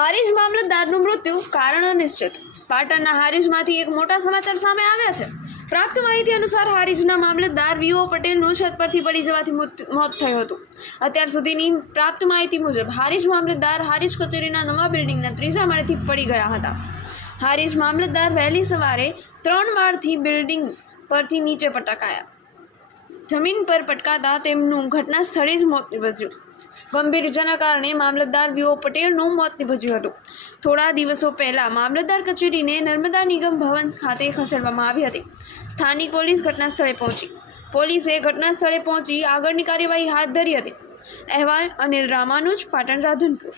હારીજ મામલતદારનું મૃત્યુ કારણ અનિશ્ચિત। પાટણના હારીજમાંથી એક મોટા સમાચાર સામે આવ્યા છે। પ્રાપ્ત માહિતી અનુસાર હારીજના મામલતદાર વીઓ પટેલનું છત પરથી પડી જવાથી મોત થયું હતું। અત્યાર સુધીની પ્રાપ્ત માહિતી મુજબ હારીજ મામલતદાર હારીજ કચેરીના નવા બિલ્ડિંગના 3જા માળેથી પડી ગયા હતા। હારીજ મામલતદાર વહેલી સવારે 3 માળથી બિલ્ડિંગ પરથી નીચે પટકાયા। જમીન પર પટકાતા તેમનું ઘટના સ્થળે જ મોત નીપજ્યું। ગંભીર ઇજાના કારણે મામલતદાર વીઓ પટેલનું મોત નીપજ્યું હતું। થોડા દિવસો પહેલા મામલતદાર કચેરીને નર્મદા નિગમ ભવન ખાતે ખસેડવામાં આવી હતી। સ્થાનિક પોલીસ ઘટના સ્થળે પહોંચી। પોલીસે ઘટના સ્થળે પહોંચી આગળની કાર્યવાહી હાથ ધરી હતી। અહેવાલ અનિલ રામાનુજ, પાટણ રાધનપુર।